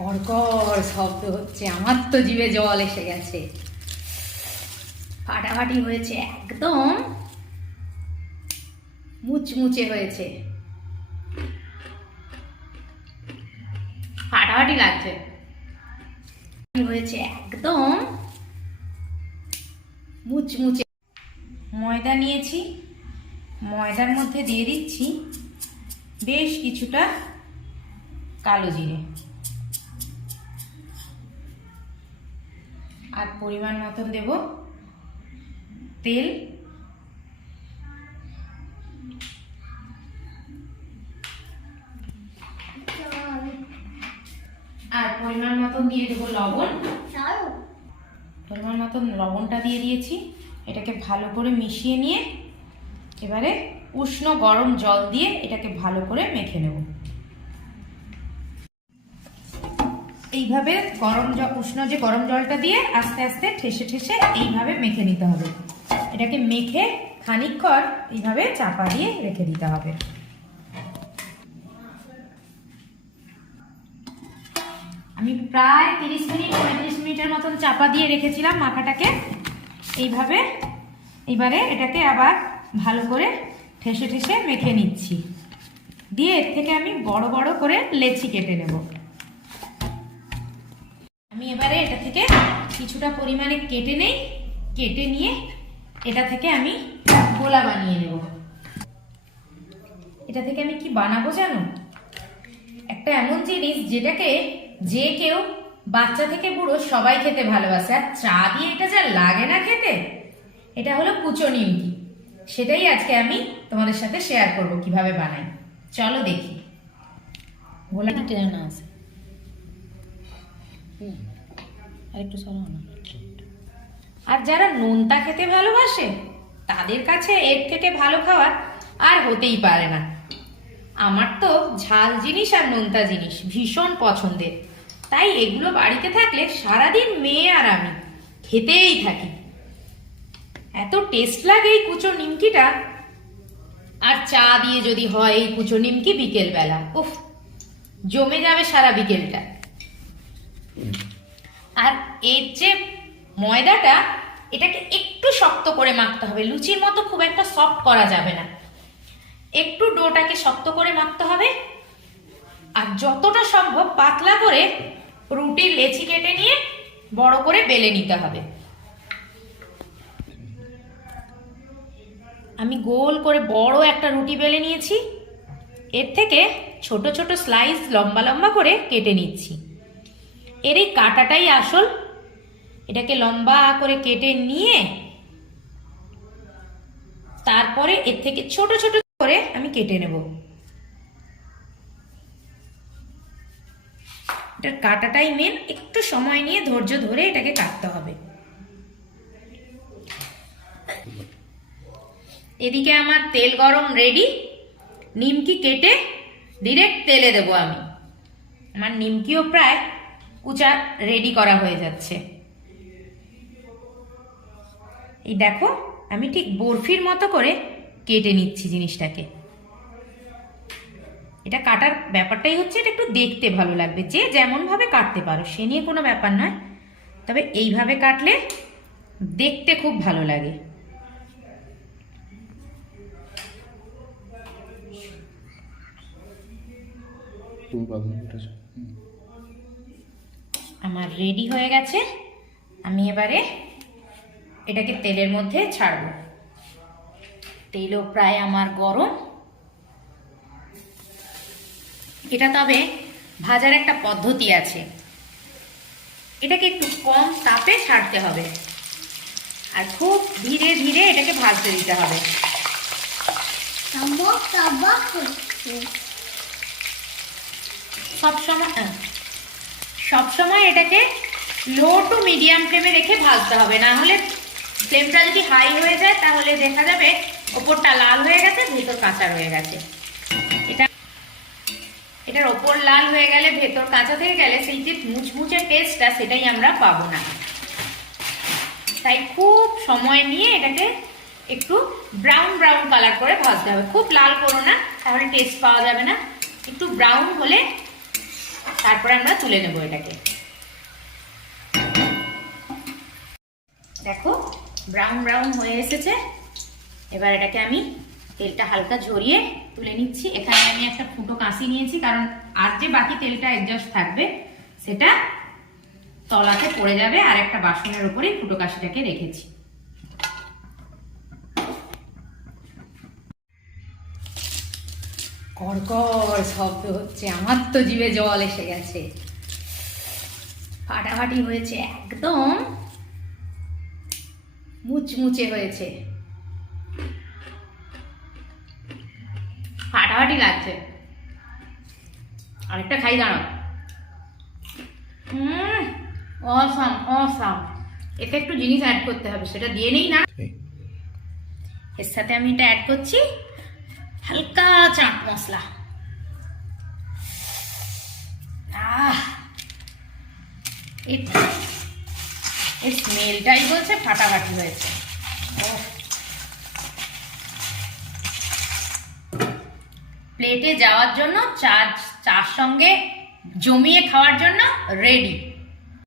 কড়কড় শব্দ হচ্ছে, আমার তো জিভে জল এসে গেছে। ফাটাফাটি হয়েছে, একদম মুচমুচে হয়েছে, ফাটাফাটি লাগছে হয়েছে, একদম মুচমুচে। ময়দা নিয়েছি, ময়দার মধ্যে দিয়ে দিচ্ছি বেশ কিছুটা কালো জিরে আর পরিমাণ মতন দেব তেল, আর পরিমাণ মতন দিয়ে দেবো লবণ। পরিমাণ মতন লবণটা দিয়ে দিয়েছি। এটাকে ভালো করে মিশিয়ে নিয়ে এবারে উষ্ণ গরম জল দিয়ে এটাকে ভালো করে মেখে নেব। এইভাবে উষ্ণ যে গরম জলটা দিয়ে আস্তে আস্তে ঠেসে ঠেসে এইভাবে মেখে নিতে হবে। এটাকে মেখে খানিকক্ষণ এইভাবে চাপা দিয়ে রেখে দিতে হবে। আমি প্রায় 30 মিনিট 35 মিনিটের মতন চাপা দিয়ে রেখেছিলাম মাখাটাকে। এইভাবে এবারে এটাকে আবার ভালো করে ঠেসে ঠেসে মেখে নিচ্ছি। দিয়ে এর থেকে আমি বড় বড় করে লেচি কেটে নেব। আমি এবারে এটা থেকে কিছুটা পরিমাণে কেটে নেই, কেটে নিয়ে এটা থেকে আমি গোলা বানিয়ে নেব। এটা থেকে আমি কি বানাবো জানো? একটা এমন জিনিস যেটাকে যে কেউ বাচ্চা থেকে বুড়ো সবাই খেতে ভালোবাসে, আর চা দিয়ে এটা যা লাগে না খেতে, এটা হলো কুচো নিমকি। সেটাই আজকে আমি তোমাদের সাথে শেয়ার করব কিভাবে বানাই। চলো দেখি। গোলা না আছে আর একটু সরাও না। আর যারা নোনতা খেতে ভালোবাসে তাদের কাছে এর থেকে ভালো খাবার আর হতেই পারে না। আমার তো ঝাল জিনিস আর নোনতা জিনিস ভীষণ পছন্দের, তাই এগুলো বাড়িতে থাকলে সারাদিন মেয়ে আর আমি খেতেই থাকি। এত টেস্ট লাগে এই কুচো নিমকিটা, আর চা দিয়ে যদি হয় এই কুচো নিমকি বিকেল বেলা, উফ জমে যাবে সারা বিকেলটা। আর এর যে ময়দাটা, এটাকে একটু শক্ত করে মাখতে হবে, লুচির মতো খুব একটা সফট করা যাবে না। একটু ডোটাকে শক্ত করে মাখতে হবে, আর যতটা সম্ভব পাতলা করে রুটির লেচি কেটে নিয়ে বড় করে বেলে নিতে হবে। আমি গোল করে বড় একটা রুটি বেলে নিয়েছি। এর থেকে ছোট ছোট স্লাইস লম্বা লম্বা করে কেটে নিচ্ছি। এর এই কাটাটাই আসল। এটাকে লম্বা করে কেটে নিয়ে তারপরে এর থেকে ছোট ছোট করে আমি কেটে নেব। এটার কাটাটাই মেন, একটু সময় নিয়ে ধৈর্য ধরে এটাকে কাটতে হবে। এদিকে আমার তেল গরম রেডি। নিমকি কেটে ডিরেক্ট তেলে দেবো আমি। আমার নিমকিও প্রায় কুচা রেডি করা হয়ে যাচ্ছে। এই দেখো আমি ঠিক বরফির মতো করে কেটে নিচ্ছি জিনিসটাকে। এটা কাটার ব্যাপারটাই হচ্ছে এটা একটু দেখতে ভালো লাগবে, যে যেমন ভাবে কাটতে পারো সে নিয়ে কোনো ব্যাপার নয়, তবে এইভাবে কাটলে দেখতে খুব ভালো লাগে। আমার রেডি হয়ে গেছে। আমি এবারে এটাকে তেলের মধ্যে ছাড়ব। তেলও প্রায় আমার গরম। এটা তবে ভাজার একটা পদ্ধতি আছে, এটাকে একটু কম তাপে ছাড়তে হবে আর খুব ধীরে ধীরে এটাকে ভাজতে দিতে হবে। সবসময় এটাকে লো টু মিডিয়াম ফ্লেমে রেখে ভাজতে হবে, না হলে ফ্লেমটা যদি হাই হয়ে যায় তাহলে দেখা যাবে ওপরটা লাল হয়ে গেছে, ভেতর কাঁচা হয়ে গেছে। এটার ওপর লাল হয়ে গেলে ভেতর কাঁচা থেকে গেলে সেই যে মুচমুচে টেস্টটা সেটাই আমরা পাবো না। তাই খুব সময় নিয়ে এটাকে একটু ব্রাউন ব্রাউন কালার করে ভাজতে হবে। খুব লাল করো না, তাহলে টেস্ট পাওয়া যাবে না। একটু ব্রাউন হলে তারপরে আমরা তুলে নেব এটাকে। দেখো ব্রাউন ব্রাউন হয়ে এসেছে। এবার এটাকে আমি তেলটা হালকা ঝরিয়ে তুলে নিচ্ছি। এখানে আমি একটা ফুটো কাঁচি নিয়েছি, কারণ আর যে বাকি তেলটা এক্সস্ট থাকবে সেটা তলাতে পড়ে যাবে, আর একটা বাসনের উপরেই ফুটো কাঁচিটাকে রেখেছি। কড়কড় শব্দ হচ্ছে, আমার তো জিভে জল এসে গেছে। ফাটাফাটি হয়েছে, একদম মুচমুচে হয়েছে, ফাটাফাটি লাগছে। আরেকটা খাই দাঁড়াও। Awesome awesome. এতে একটু জিনিস অ্যাড করতে হবে, সেটা দিয়ে নেই না। এর সাথে আমি এটা অ্যাড করছি হালকা চাট মশলা। এর স্মেলটাই বলছে ফাটাফাটি হয়েছে। প্লেটে যাওয়ার জন্য চার সঙ্গে জমিয়ে খাওয়ার জন্য রেডি।